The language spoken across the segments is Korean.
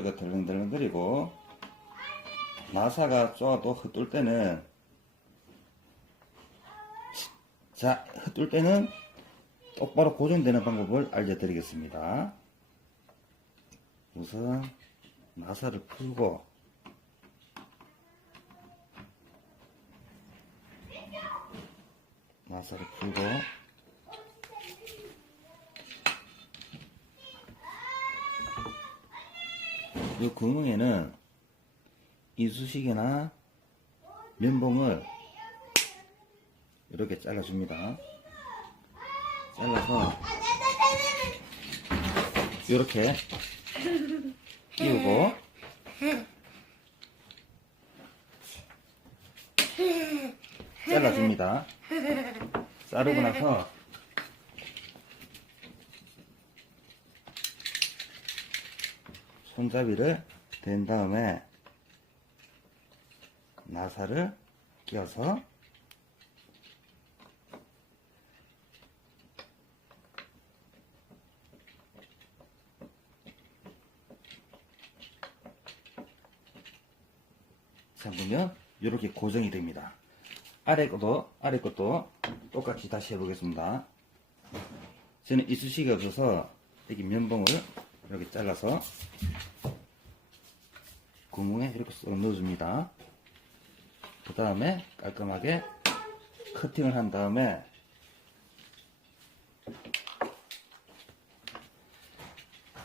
소리가 덜렁덜렁거리고 나사가 쪼아도 흩돌 때는 자 흩돌 때는 똑바로 고정되는 방법을 알려드리겠습니다. 우선 나사를 풀고 나사를 풀고 이 구멍에는 이쑤시개나 면봉을 이렇게 잘라줍니다. 잘라서 이렇게 끼우고 잘라줍니다. 자르고 나서 손잡이를 댄 다음에 나사를 끼워서 잠그면 이렇게 고정이 됩니다. 아래 것도 아래 것도 똑같이 다시 해보겠습니다. 저는 이쑤시개가 없어서 여기 면봉을 이렇게 잘라서 구멍에 이렇게 쏙 넣어줍니다. 그 다음에 깔끔하게 커팅을 한 다음에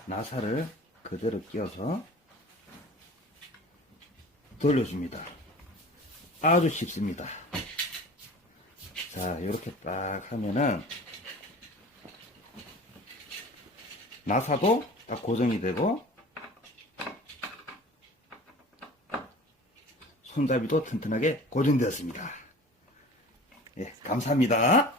나사를 그대로 끼워서 돌려줍니다. 아주 쉽습니다. 자, 이렇게 딱 하면은 나사도 딱 고정이 되고 손잡이도 튼튼하게 고정되었습니다. 예, 감사합니다.